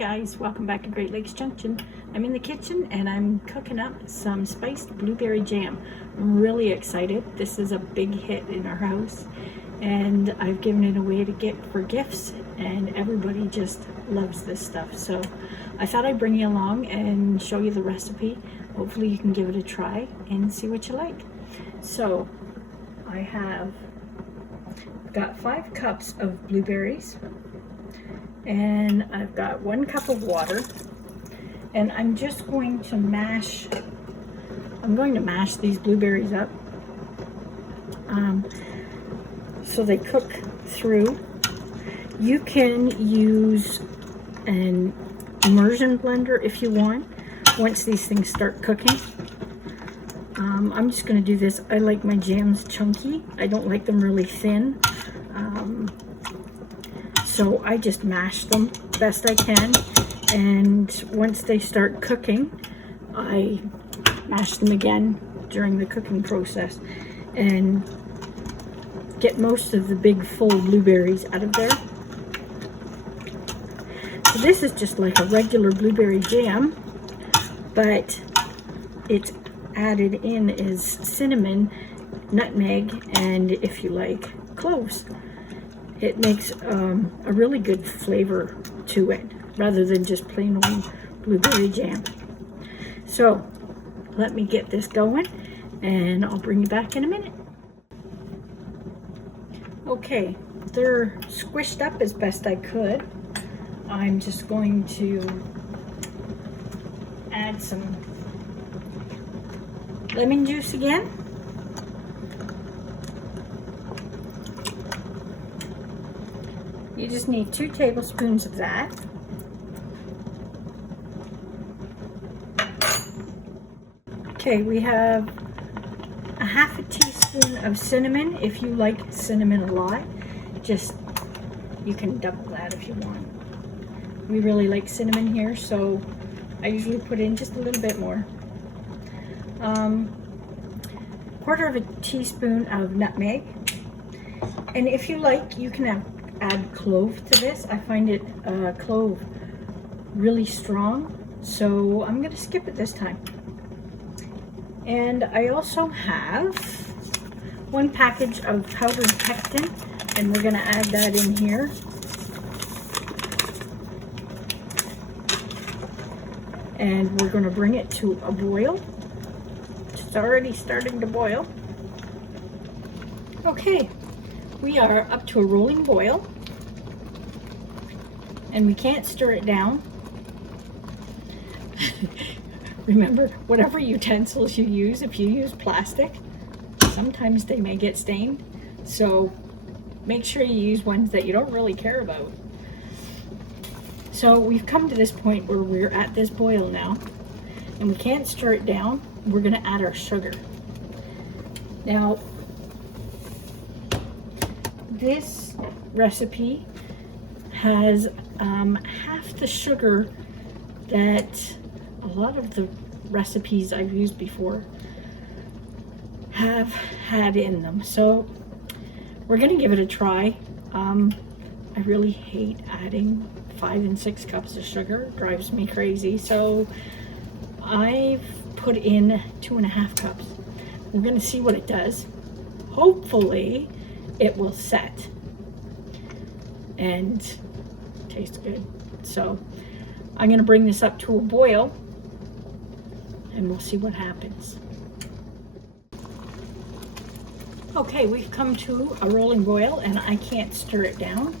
guys, welcome back to Great Lakes Junction. I'm in the kitchen and I'm cooking up some spiced blueberry jam. I'm really excited. This is a big hit in our house and I've given it away to get for gifts and everybody just loves this stuff. So I thought I'd bring you along and show you the recipe. Hopefully you can give it a try and see what you like. So I have got 5 cups of blueberries. And I've got 1 cup of water, and I'm just going to mash these blueberries up so they cook through. You can use an immersion blender if you want once these things start cooking. I'm just going to do this. I like my jams chunky. I don't like them really thin. So I just mash them best I can, and once they start cooking, I mash them again during the cooking process and get most of the big full blueberries out of there. So this is just like a regular blueberry jam, but it's added in is cinnamon, nutmeg, and if you like, cloves. It makes a really good flavor to it rather than just plain old blueberry jam. So let me get this going and I'll bring you back in a minute. Okay, they're squished up as best I could. I'm just going to add some lemon juice again. You just need 2 tablespoons of that. Okay, we have a 1/2 teaspoon of cinnamon. If you like cinnamon a lot, you can double that if you want. We really like cinnamon here, so I usually put in just a little bit more. 1/4 teaspoon of nutmeg. And if you like, you can add clove to this. I find it clove really strong, so I'm going to skip it this time. And I also have 1 package of powdered pectin, and we're going to add that in here. And we're going to bring it to a boil. It's already starting to boil. Okay. We are up to a rolling boil, and we can't stir it down. Remember, whatever utensils you use, if you use plastic, sometimes they may get stained, so make sure you use ones that you don't really care about. So we've come to this point where we're at this boil now, and we can't stir it down. We're going to add our sugar. Now, this recipe has half the sugar that a lot of the recipes I've used before have had in them. So we're going to give it a try. I really hate adding 5 and 6 cups of sugar. It drives me crazy. So I've put in 2.5 cups. We're going to see what it does. Hopefully it will set and taste good. So I'm going to bring this up to a boil and we'll see what happens. Okay, we've come to a rolling boil and I can't stir it down.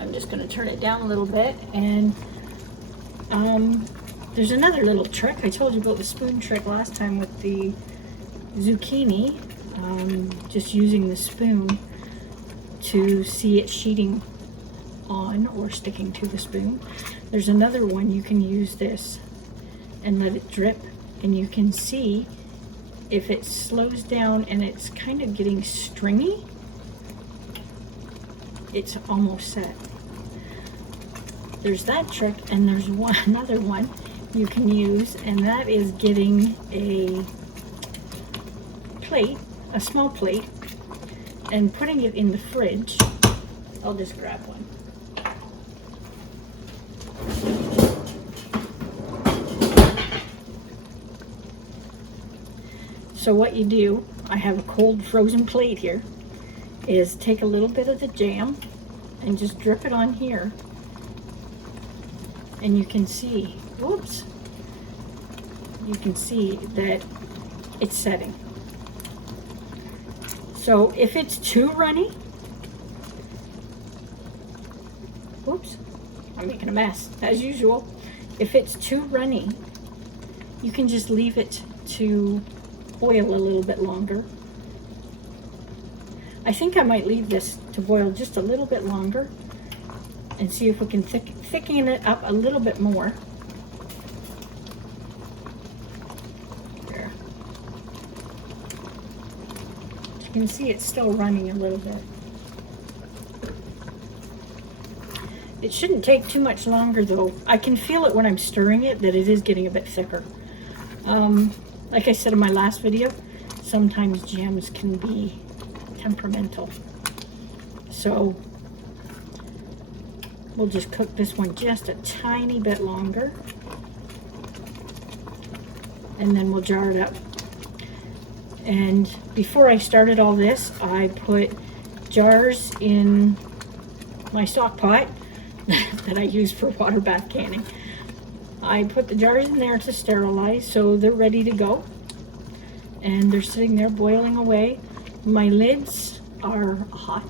I'm just going to turn it down a little bit, and there's another little trick. I told you about the spoon trick last time with the zucchini. Just using the spoon to see it sheeting on or sticking to the spoon. There's another one. You can use this and let it drip, and you can see if it slows down and it's kind of getting stringy, it's almost set. There's that trick, and there's another one you can use, and that is getting a plate, a small plate, and putting it in the fridge. I'll just grab one. So what you do, I have a cold frozen plate here, is take a little bit of the jam and just drip it on here. And you can see, whoops, you can see that it's setting. So if it's too runny, whoops, I'm making a mess as usual. If it's too runny, you can just leave it to boil a little bit longer. I think I might leave this to boil just a little bit longer and see if we can thicken it up a little bit more. There. You can see it's still running a little bit. It shouldn't take too much longer though. I can feel it when I'm stirring it that it is getting a bit thicker. Like I said in my last video, sometimes jams can be temperamental. So we'll just cook this one just a tiny bit longer, and then we'll jar it up. And before I started all this, I put jars in my stock pot that I use for water bath canning. I put the jars in there to sterilize, so they're ready to go. And they're sitting there boiling away. My lids are hot.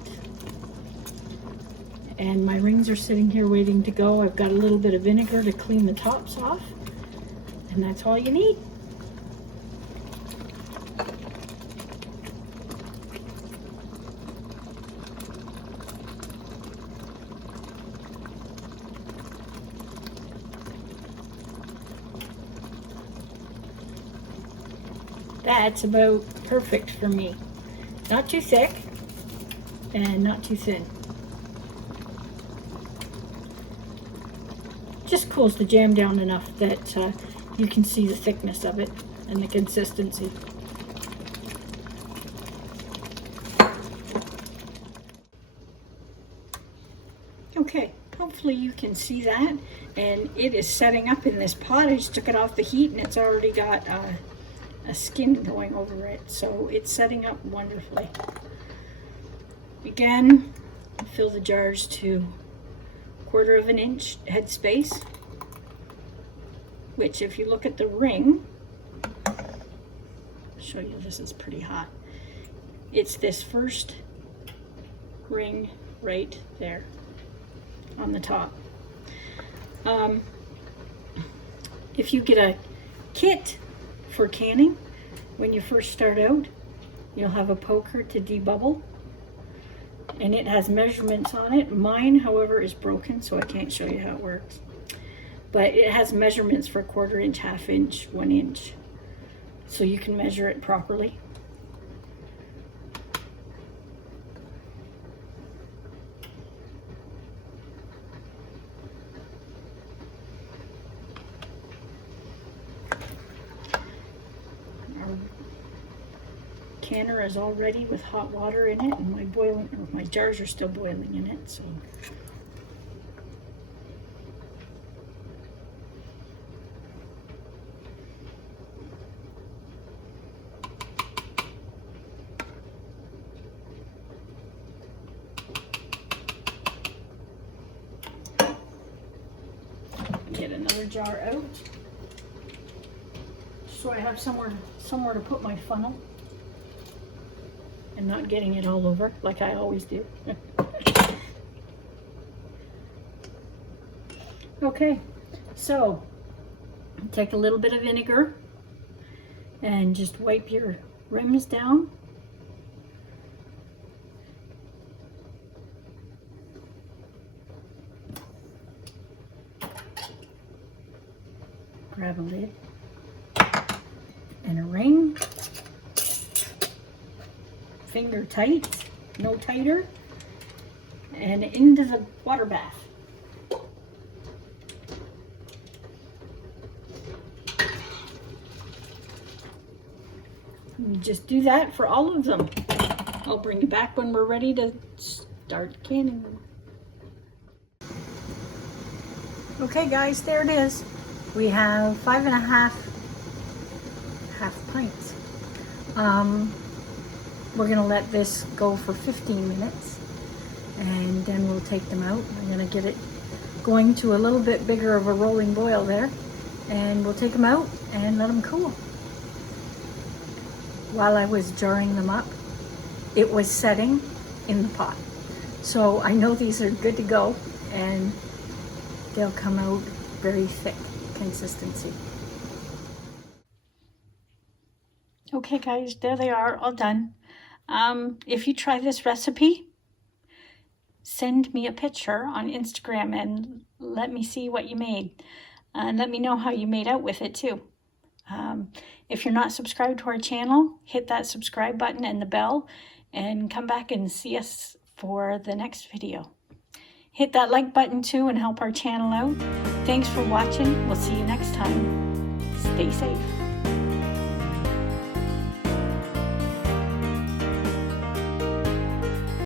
And my rings are sitting here waiting to go. I've got a little bit of vinegar to clean the tops off. And that's all you need. That's about perfect for me. Not too thick and not too thin. Just cools the jam down enough that you can see the thickness of it and the consistency. Okay, hopefully you can see that, and it is setting up in this pot. I just took it off the heat and it's already got a skin going over it, so it's setting up wonderfully. Again, fill the jars to 1/4 of an inch head space, which if you look at the ring, I'll show you, this is pretty hot. It's this first ring right there on the top. If you get a kit for canning, when you first start out, you'll have a poker to debubble, and it has measurements on it. Mine, however, is broken, so I can't show you how it works. But it has measurements for 1/4 inch, 1/2 inch, 1 inch, so you can measure it properly. Canner is all ready with hot water in it, and my jars are still boiling in it, so get another jar out so I have somewhere to put my funnel and not getting it all over like I always do. Okay, so take a little bit of vinegar and just wipe your rims down. Grab a lid and a ring. Finger tight, no tighter, and into the water bath. And just do that for all of them. I'll bring you back when we're ready to start canning them. Okay guys, there it is. We have 5 1/2 half pints We're gonna let this go for 15 minutes and then we'll take them out. I'm gonna get it going to a little bit bigger of a rolling boil there, and we'll take them out and let them cool. While I was jarring them up, it was setting in the pot. So I know these are good to go, and they'll come out very thick consistency. Okay guys, there they are, all done. If you try this recipe, send me a picture on Instagram and let me see what you made. And let me know how you made out with it too. If you're not subscribed to our channel, hit that subscribe button and the bell and come back and see us for the next video. Hit that like button too and help our channel out. Thanks for watching. We'll see you next time. Stay safe.